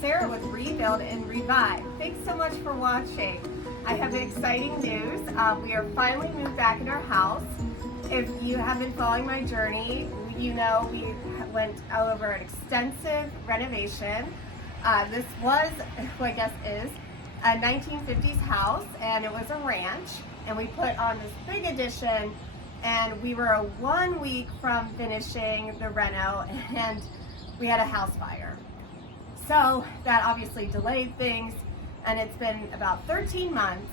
Sarah with Rebuild and Revive. Thanks so much for watching. I have exciting news. We are finally moved back in our house. If you have been following my journey, you know we went over an extensive renovation. This was, who I guess is, a 1950s house, and it was a ranch, and we put on this big addition, and we were 1 week from finishing the reno, and we had a house fire. So that obviously delayed things, and it's been about 13 months,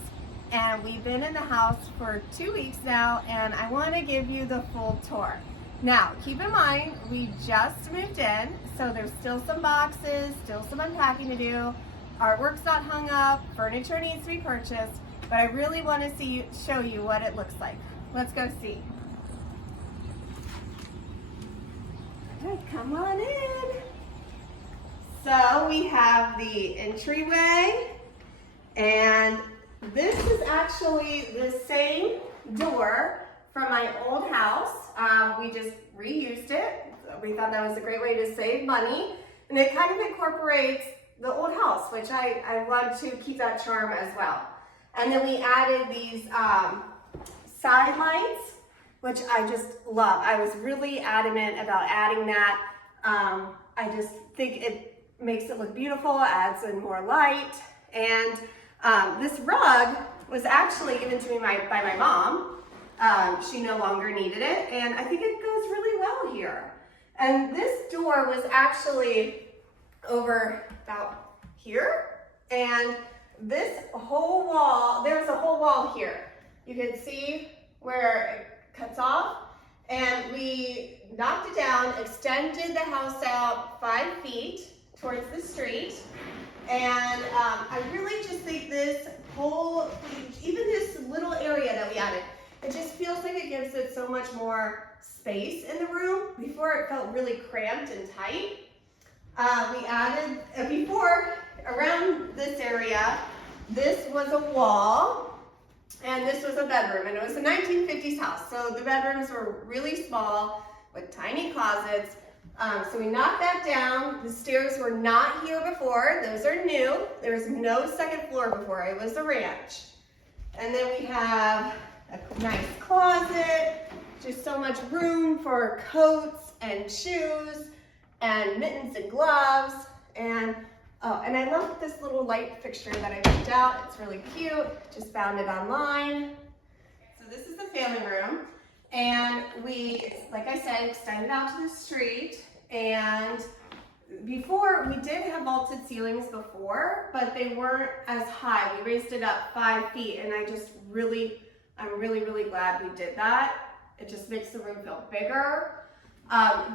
and we've been in the house for 2 weeks now, and I want to give you the full tour. Now, keep in mind, we just moved in, so there's still some boxes, still some unpacking to do. Artwork's not hung up, furniture needs to be purchased, but I really want to show you what it looks like. Let's go see. Okay, come on in. So we have the entryway, and this is actually the same door from my old house. We just reused it. We thought that was a great way to save money, and it kind of incorporates the old house, which I want to keep that charm as well. And then we added these side lights, which I just love. I was really adamant about adding that. I just think it makes it look beautiful, adds in more light. And this rug was actually given to me by my mom. She no longer needed it, and I think it goes really well here. And this door was actually over about here, and this whole wall, there's a whole wall here. You can see where it cuts off, and we knocked it down, extended the house out 5 feet towards the street, and I really just think this whole, even this little area that we added, it just feels like it gives it so much more space in the room. Before it felt really cramped and tight. We added, before, around this area, this was a wall, and this was a bedroom, and it was a 1950s house, so the bedrooms were really small with tiny closets. So we knocked that down. The stairs were not here before. Those are new. There was no second floor before. It was a ranch. And then we have a nice closet, just so much room for coats and shoes and mittens and gloves. And oh, and I love this little light fixture that I picked out. It's really cute. Just found it online. So this is the family room. And we, like I said, extended out to the street. And before, we did have vaulted ceilings before, but they weren't as high. We raised it up 5 feet, and I'm really, really glad we did that. It just makes the room feel bigger.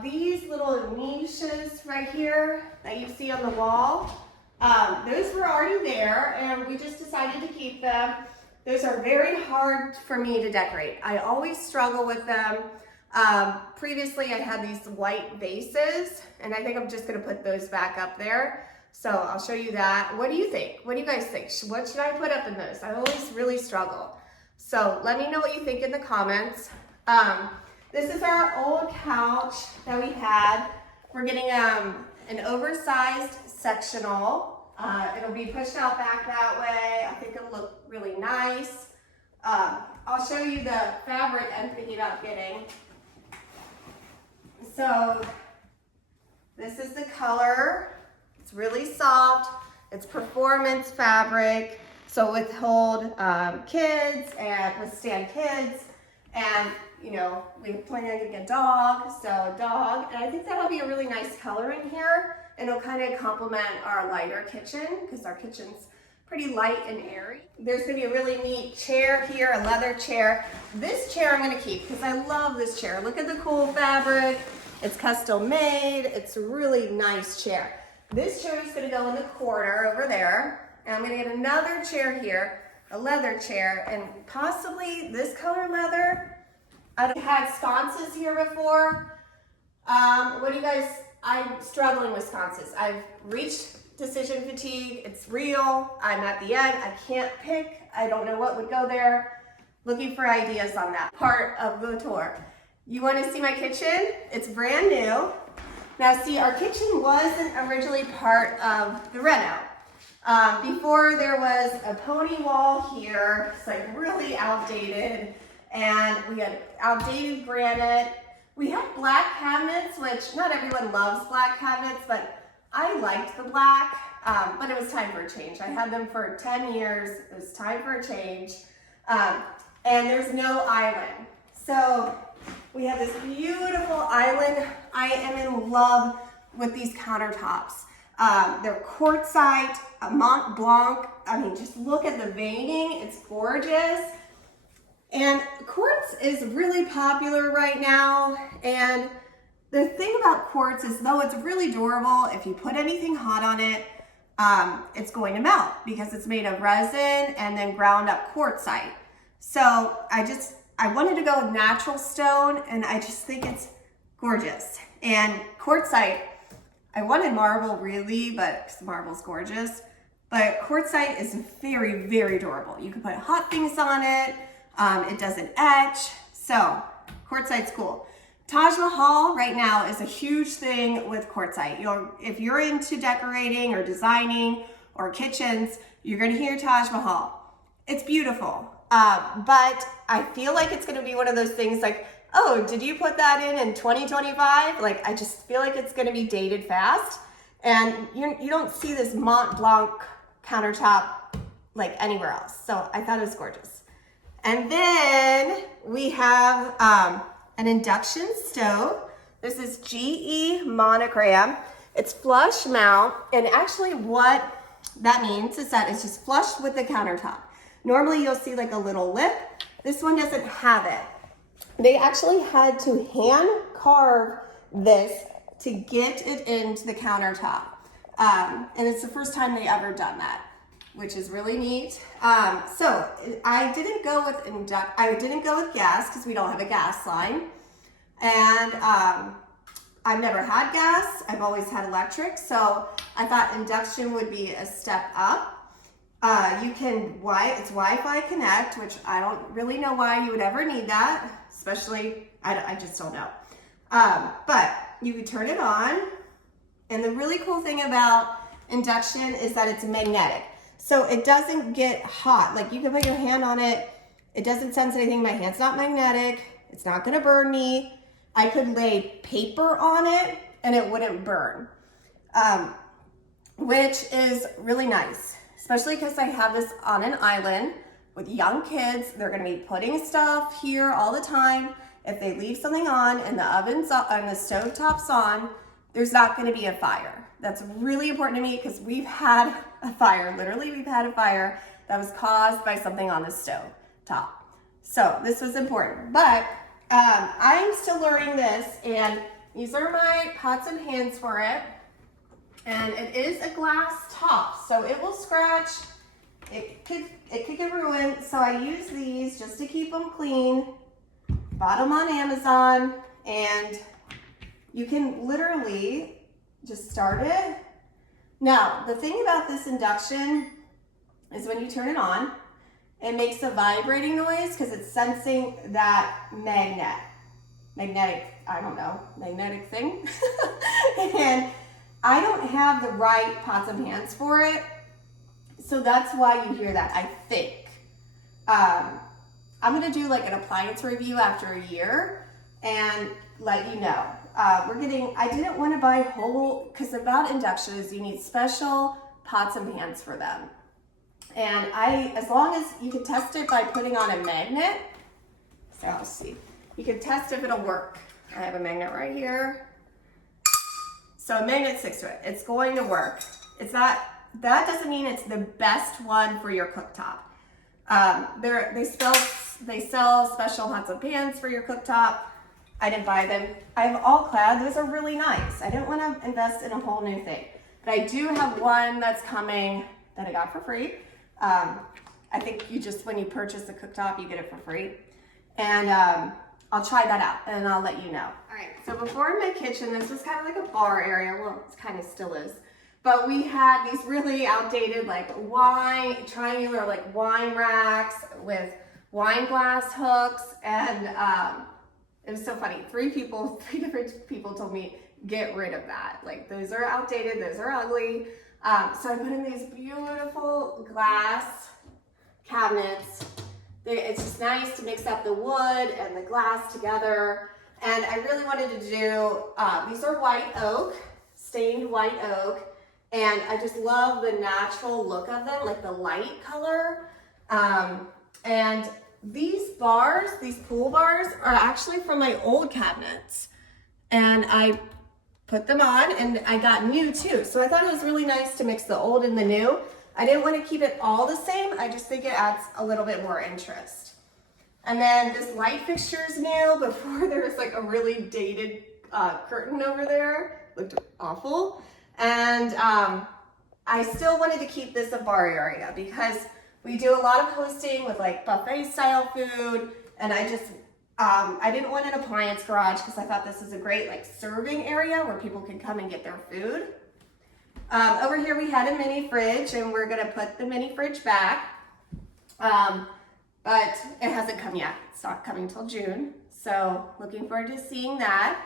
These little niches right here that you see on the wall, those were already there, and we just decided to keep them. Those are very hard for me to decorate. I always struggle with them. Previously I had these white vases, and I think I'm just gonna put those back up there. So I'll show you that. What do you think? What do you guys think? What should I put up in those? I always really struggle. So let me know what you think in the comments. This is our old couch that we had. We're getting an oversized sectional. It'll be pushed out back that way. I think it'll look really nice. I'll show you the fabric I'm thinking about getting. So this is the color. It's really soft. It's performance fabric, so withhold kids and withstand kids. And you know, we plan on getting a dog, so a dog. And I think that'll be a really nice color in here. And it'll kind of complement our lighter kitchen, because our kitchen's pretty light and airy. There's gonna be a really neat chair here, a leather chair. This chair I'm gonna keep, because I love this chair. Look at the cool fabric. It's custom made. It's a really nice chair. This chair is gonna go in the corner over there. And I'm gonna get another chair here, a leather chair, and possibly this color leather. I've had sconces here before. What do you guys, I'm struggling with sconces. I've reached decision fatigue. It's real. I'm at the end. I can't pick. I don't know what would go there. Looking for ideas on that part of the tour. You want to see my kitchen? It's brand new. Now see, our kitchen wasn't originally part of the reno. Before there was a pony wall here, it's like really outdated, and we had outdated granite. We had black cabinets, which not everyone loves black cabinets, but I liked the black, but it was time for a change. I had them for 10 years, it was time for a change, and there's no island. So we have this beautiful island. I am in love with these countertops. They're quartzite, Mont Blanc. I mean, just look at the veining, it's gorgeous. And quartz is really popular right now. And the thing about quartz is, though it's really durable, if you put anything hot on it, it's going to melt because it's made of resin and then ground up quartzite. So I wanted to go with natural stone, and I just think it's gorgeous. And quartzite, I wanted marble really, but marble's gorgeous. But quartzite is very, very durable. You can put hot things on it. It doesn't etch. So quartzite's cool. Taj Mahal right now is a huge thing with quartzite. If you're into decorating or designing or kitchens, you're gonna hear Taj Mahal. It's beautiful. But I feel like it's gonna be one of those things like, oh, did you put that in 2025? Like, I just feel like it's gonna be dated fast. And you don't see this Mont Blanc countertop like anywhere else. So I thought it was gorgeous. And then we have an induction stove. This is GE Monogram. It's flush mount, and actually what that means is that it's just flush with the countertop. Normally you'll see like a little lip. This one doesn't have it. They actually had to hand carve this to get it into the countertop. And it's the first time they ever done that, which is really neat. So I didn't go with gas because we don't have a gas line. And I've never had gas. I've always had electric. So I thought induction would be a step up. It's Wi-Fi Connect, which I don't really know why you would ever need that, especially, I just don't know. But you can turn it on. And the really cool thing about induction is that it's magnetic. So it doesn't get hot. Like, you can put your hand on it. It doesn't sense anything. My hand's not magnetic. It's not gonna burn me. I could lay paper on it and it wouldn't burn, which is really nice, especially because I have this on an island with young kids. They're gonna be putting stuff here all the time. If they leave something on and the oven's on and the stove top's on, there's not gonna be a fire. That's really important to me because we've had a fire. Literally, we've had a fire that was caused by something on the stove top. So this was important, but I'm still learning this, and these are my pots and pans for it. And it is a glass top, so it will scratch. It could get ruined. So I use these just to keep them clean. Bought them on Amazon, and you can literally just start it. Now, the thing about this induction is when you turn it on, it makes a vibrating noise because it's sensing that magnetic thing. And I don't have the right pots and pans for it. So that's why you hear that, I think. I'm gonna do like an appliance review after a year and let you know. I didn't want to buy whole, because about induction is you need special pots and pans for them. And as long as you can test it by putting on a magnet, so let's see, you can test if it'll work. I have a magnet right here. So a magnet sticks to it. It's going to work. That doesn't mean it's the best one for your cooktop. They sell special pots and pans for your cooktop. I didn't buy them. I have all clad. Those are really nice. I didn't want to invest in a whole new thing. But I do have one that's coming that I got for free. I think when you purchase the cooktop, you get it for free. And I'll try that out and I'll let you know. All right, so before in my kitchen, this was kind of like a bar area. Well, it kind of still is. But we had these really outdated triangular wine racks with wine glass hooks. And it was so funny. Three different people told me, get rid of that. Like those are outdated, those are ugly. So I put in these beautiful glass cabinets. It's just nice to mix up the wood and the glass together. And I really wanted to do, these are white oak, stained white oak. And I just love the natural look of them, like the light color. And these bars, these pull bars, are actually from my old cabinets. And I put them on and I got new too. So I thought it was really nice to mix the old and the new. I didn't want to keep it all the same. I just think it adds a little bit more interest. And then this light fixture is new. Before there was like a really dated curtain over there. Looked awful. And I still wanted to keep this a bar area because we do a lot of hosting with like buffet style food. And I just, I didn't want an appliance garage because I thought this is a great like serving area where people can come and get their food. Over here we had a mini fridge and we're gonna put the mini fridge back. But it hasn't come yet. It's not coming till June. So looking forward to seeing that.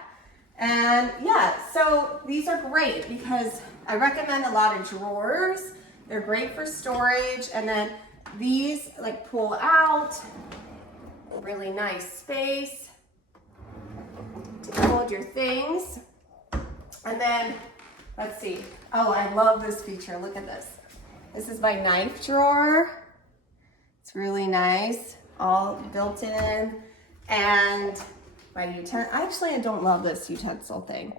And yeah, so these are great because I recommend a lot of drawers. They're great for storage. And then these like pull out, really nice space to hold your things. And then let's see. Oh, I love this feature. Look at this. This is my knife drawer. It's really nice, all built in. And my utensil, actually I don't love this utensil thing.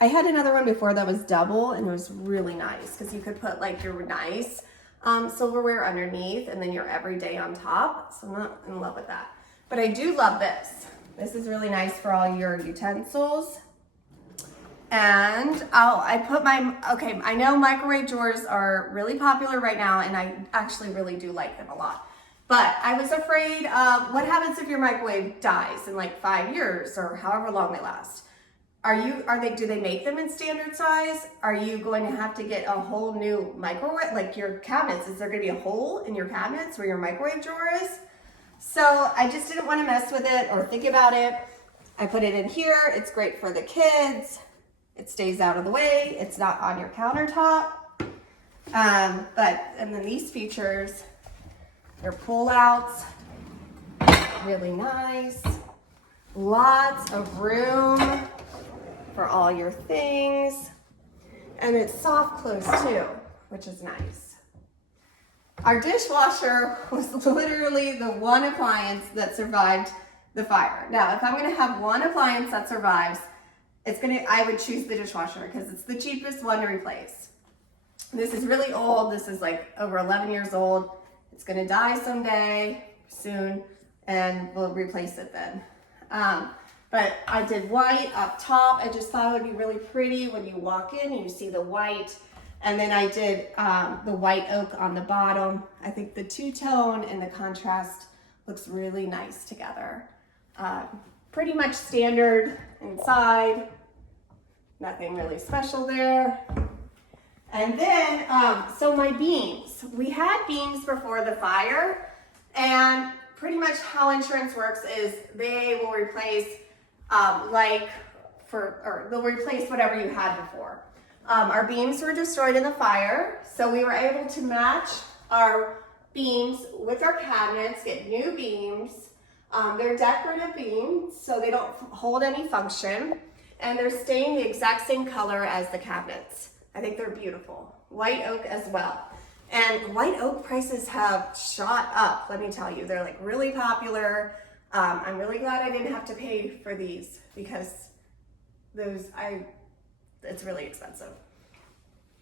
I had another one before that was double and it was really nice because you could put like your nice silverware underneath and then your everyday on top. So I'm not in love with that. But I do love this. This is really nice for all your utensils. And I put my, okay, I know microwave drawers are really popular right now and I actually really do like them a lot. But I was afraid of what happens if your microwave dies in like 5 years or however long they last. Do they make them in standard size? Are you going to have to get a whole new microwave, like your cabinets? Is there gonna be a hole in your cabinets where your microwave drawer is? So I just didn't want to mess with it or think about it. I put it in here. It's great for the kids. It stays out of the way. It's not on your countertop. And then these features, they're pull outs, really nice. Lots of room for all your things. And it's soft close too, which is nice. Our dishwasher was literally the one appliance that survived the fire. Now, if I'm gonna have one appliance that survives, I would choose the dishwasher because it's the cheapest one to replace. This is really old. This is like over 11 years old. It's gonna die someday, soon, and we'll replace it then. But I did white up top. I just thought it would be really pretty when you walk in and you see the white. And then I did the white oak on the bottom. I think the two-tone and the contrast looks really nice together. Pretty much standard inside. Nothing really special there. And then, so my beams. We had beams before the fire, and pretty much how insurance works is they will replace, they'll replace whatever you had before. Our beams were destroyed in the fire, so we were able to match our beams with our cabinets, get new beams. They're decorative beams, so they don't hold any function, and they're staying the exact same color as the cabinets. I think they're beautiful. White oak as well. And white oak prices have shot up, let me tell you. They're like really popular. I'm really glad I didn't have to pay for these because it's really expensive.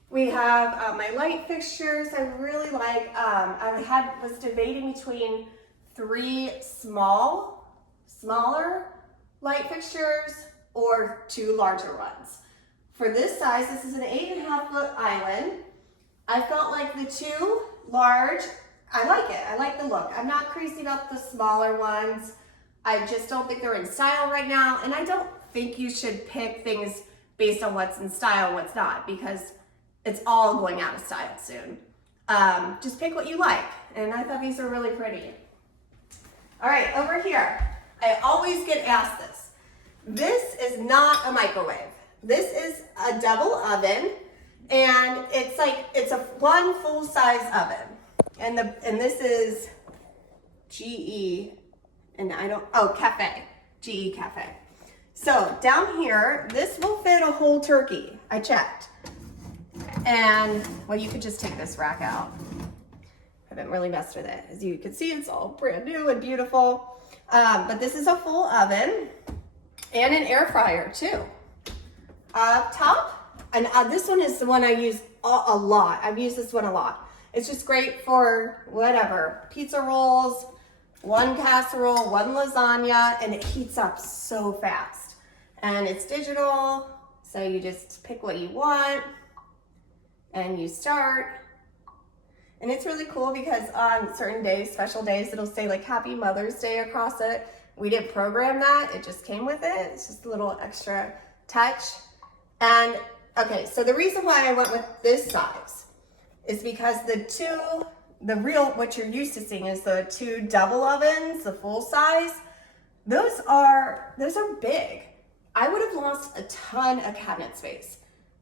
We have my light fixtures. I really like, I was debating between 3 smaller light fixtures or 2 larger ones. For this size, this is an 8.5-foot island. I felt like the 2 large, I like it. I like the look. I'm not crazy about the smaller ones. I just don't think they're in style right now. And I don't think you should pick things based on what's in style and what's not, because it's all going out of style soon. Just pick what you like. And I thought these were really pretty. All right, over here. I always get asked this. This is not a microwave. This is a double oven, and it's a one full-size oven. And this is GE, and Cafe, GE Cafe. So down here, this will fit a whole turkey. I checked. And, well, you could just take this rack out. I haven't really messed with it. As you can see, it's all brand new and beautiful. But this is a full oven and an air fryer too. Up top, and this one is the one I use a lot. I've used this one a lot. It's just great for whatever, pizza rolls, one casserole, one lasagna, and it heats up so fast. And it's digital, so you just pick what you want and you start. And it's really cool because on certain days, special days, it'll say like Happy Mother's Day across it. We didn't program that, it just came with it. It's just a little extra touch. And okay, so the reason why I went with this size is because what you're used to seeing is the two double ovens, the full size. Those are big. I would have lost a ton of cabinet space.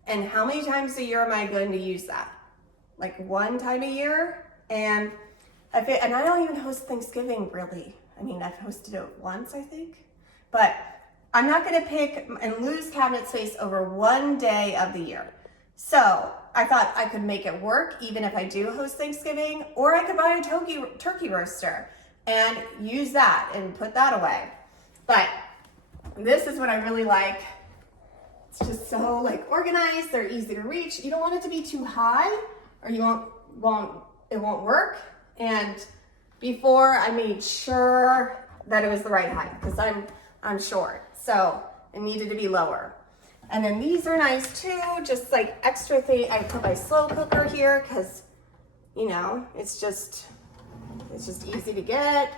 And how many times a year am I going to use that? Like one time a year? And I don't even host Thanksgiving really. I mean, I've hosted it once, I think. But I'm not gonna pick and lose cabinet space over one day of the year. So I thought I could make it work even if I do host Thanksgiving, or I could buy a turkey roaster and use that and put that away. But this is what I really like. It's just so like organized, they're easy to reach. You don't want it to be too high or it won't work. And before I made sure that it was the right height because I'm short, so it needed to be lower. And then these are nice too, just like extra thing. I put my slow cooker here because, you know, it's just easy to get.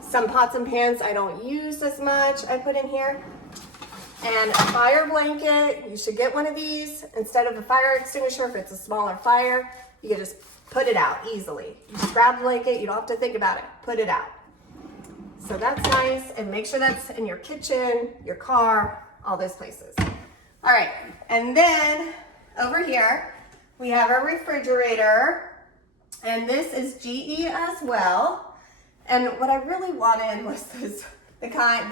Some pots and pans I don't use as much, I put in here. And a fire blanket, you should get one of these. Instead of a fire extinguisher, if it's a smaller fire, you can just put it out easily. You just grab the blanket, you don't have to think about it, put it out. So that's nice, and make sure that's in your kitchen, your car, all those places. All right, and then over here, we have our refrigerator, and this is GE as well. And what I really wanted was the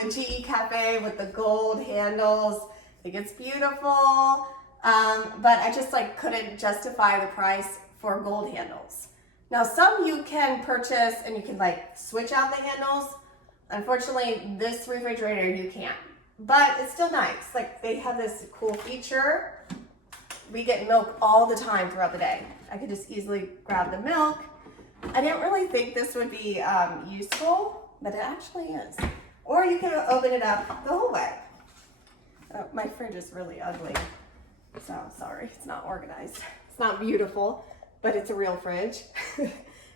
GE Cafe with the gold handles. I think it's beautiful, but I just like couldn't justify the price for gold handles. Now some you can purchase and you can like switch out the handles. Unfortunately, this refrigerator you can't, but it's still nice. Like they have this cool feature. We get milk all the time throughout the day. I could just easily grab the milk. I didn't really think this would be useful, but it actually is. Or you can open it up the whole way. Oh, my fridge is really ugly, so sorry, it's not organized. It's not beautiful, but it's a real fridge.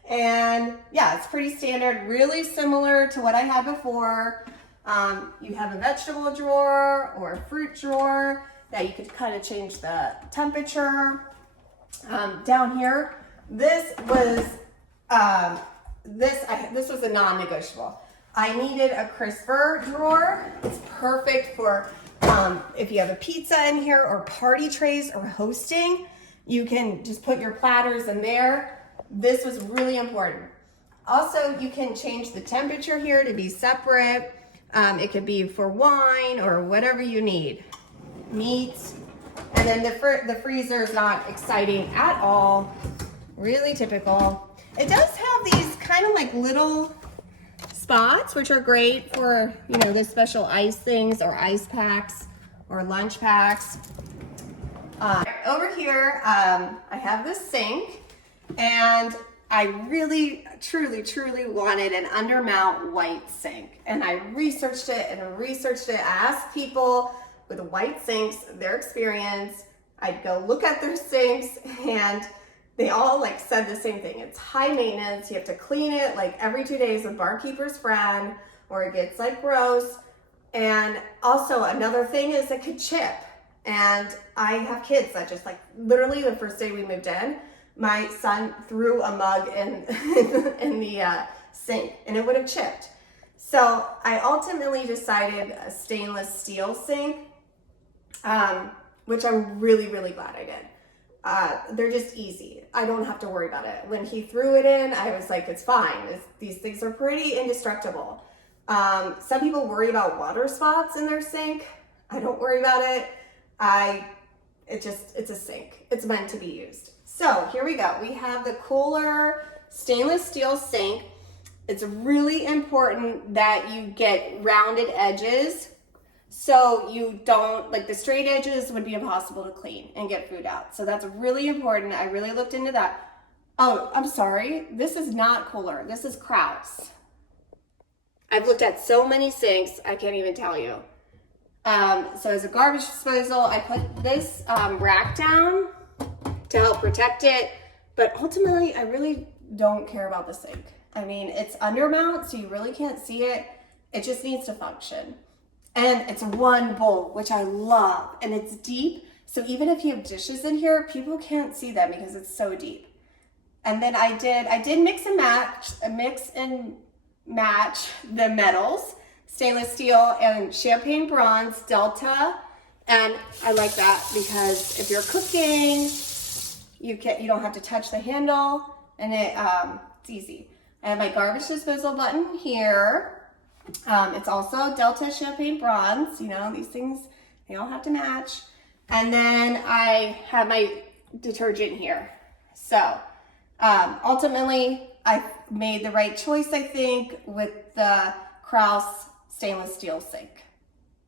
And yeah, it's pretty standard, really similar to what I had before. You have a vegetable drawer or a fruit drawer that you could kind of change the temperature. Down here, this was a non-negotiable. I needed a crisper drawer. It's perfect for if you have a pizza in here or party trays or hosting. You can just put your platters in there. This was really important. Also, you can change the temperature here to be separate. It could be for wine or whatever you need. Meats. And then the freezer is not exciting at all. Really typical. It does have these kind of like little spots, which are great for, you know, the special ice things or ice packs or lunch packs. Over here, I have this sink, and I really, truly wanted an undermount white sink. And I researched it. I asked people with white sinks, their experience. I'd go look at their sinks, and they all like said the same thing. It's high maintenance. You have to clean it like every 2 days with barkeeper's friend, or it gets like gross. And also another thing is it could chip. And I have kids that just like, literally the first day we moved in, my son threw a mug in the sink and it would have chipped. So I ultimately decided a stainless steel sink. which I'm really, really glad I did. They're just easy. I don't have to worry about it. When he threw it in, I was like, it's fine. These things are pretty indestructible. Some people worry about water spots in their sink. I don't worry about it. It's a sink. It's meant to be used. So here we go. We have the Kohler stainless steel sink. It's really important that you get rounded edges so you don't, like the straight edges would be impossible to clean and get food out. So that's really important. I really looked into that. Oh, I'm sorry. This is not Kohler. This is Kraus. I've looked at so many sinks, I can't even tell you. So as a garbage disposal, I put this rack down to help protect it. But ultimately, I really don't care about the sink. I mean, it's under mount, so you really can't see it. It just needs to function. And it's one bowl, which I love. And it's deep, so even if you have dishes in here, people can't see them because it's so deep. And then I did mix and match the metals, stainless steel and champagne bronze Delta. And I like that because if you're cooking, you don't have to touch the handle, and it's easy. I have my garbage disposal button here. It's also Delta champagne bronze. You know, these things, they all have to match. And then I have my detergent here. So ultimately, I made the right choice, I think, with the Kraus stainless steel sink.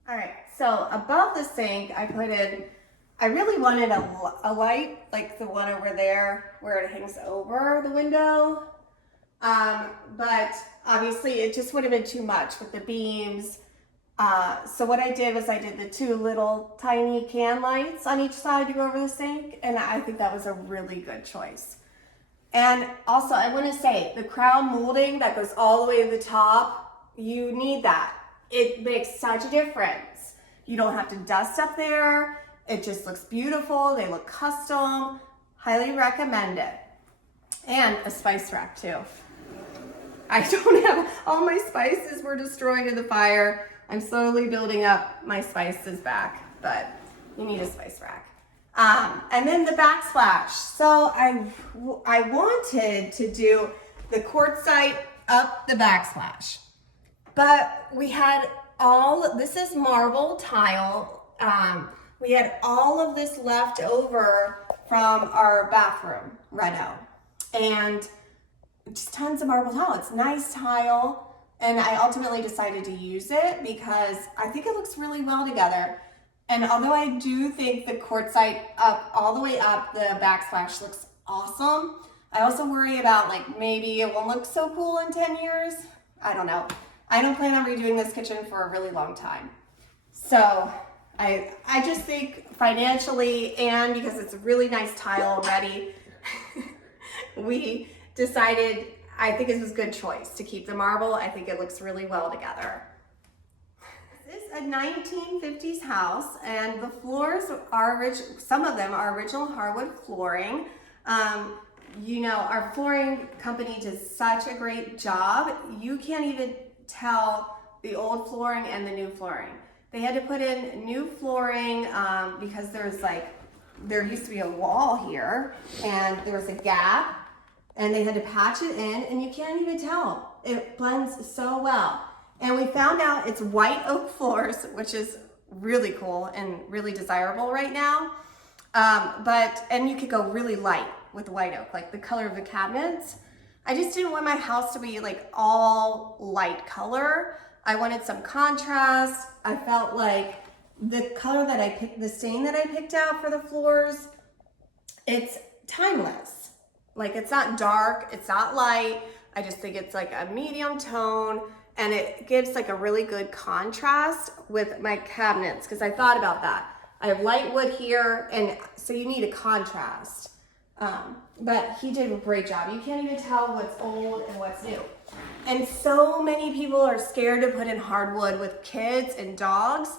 All right, so above the sink, I really wanted a light, like the one over there where it hangs over the window. But obviously it just would have been too much with the beams. So what I did was I did the two little tiny can lights on each side to go over the sink, and I think that was a really good choice. And also I want to say the crown molding that goes all the way to the top, you need that. It makes such a difference. You don't have to dust up there. It just looks beautiful. They look custom. Highly recommend it. And a spice rack too. I don't have, all my spices were destroyed in the fire. I'm slowly building up my spices back, but you need a spice rack. And then the backsplash. So I wanted to do the quartzite up the backsplash, but we had this is marble tile. We had all of this left over from our bathroom reno, and just tons of marble tile. It's nice tile, and I ultimately decided to use it because I think it looks really well together. And although I do think the quartzite up all the way up the backsplash looks awesome, I also worry about like maybe it won't look so cool in 10 years. I don't know. I don't plan on redoing this kitchen for a really long time. So I just think financially, and because it's a really nice tile already, we decided, I think it was a good choice to keep the marble. I think it looks really well together. This is a 1950s house, and the floors are some of them are original hardwood flooring. You know, our flooring company does such a great job. You can't even tell the old flooring and the new flooring. They had to put in new flooring because there used to be a wall here and there was a gap, and they had to patch it in, and you can't even tell. It blends so well. And we found out it's white oak floors, which is really cool and really desirable right now. And you could go really light with white oak, like the color of the cabinets. I just didn't want my house to be like all light color. I wanted some contrast. I felt like the color that I picked, the stain that I picked out for the floors, it's timeless. Like, it's not dark, it's not light. I just think it's like a medium tone, and it gives like a really good contrast with my cabinets, because I thought about that. I have light wood here, and so you need a contrast. But he did a great job. You can't even tell what's old and what's new. And so many people are scared to put in hardwood with kids and dogs.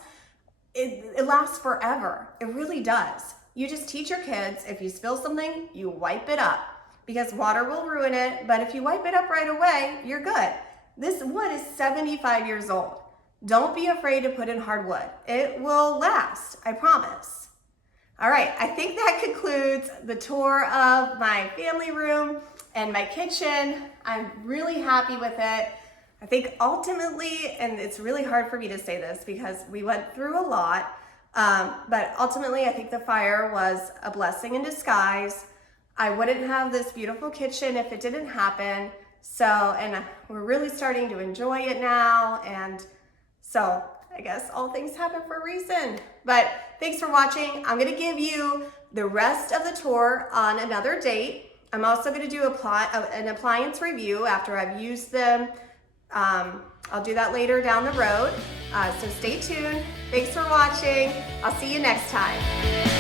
It lasts forever. It really does. You just teach your kids, if you spill something, you wipe it up, because water will ruin it. But if you wipe it up right away, you're good. This wood is 75 years old. Don't be afraid to put in hardwood. It will last, I promise. All right, I think that concludes the tour of my family room and my kitchen. I'm really happy with it. I think ultimately, and it's really hard for me to say this because we went through a lot, but ultimately I think the fire was a blessing in disguise. I wouldn't have this beautiful kitchen if it didn't happen. So, and we're really starting to enjoy it now. And so I guess all things happen for a reason. But thanks for watching. I'm gonna give you the rest of the tour on another date. I'm also gonna do an appliance review after I've used them. I'll do that later down the road. So stay tuned. Thanks for watching. I'll see you next time.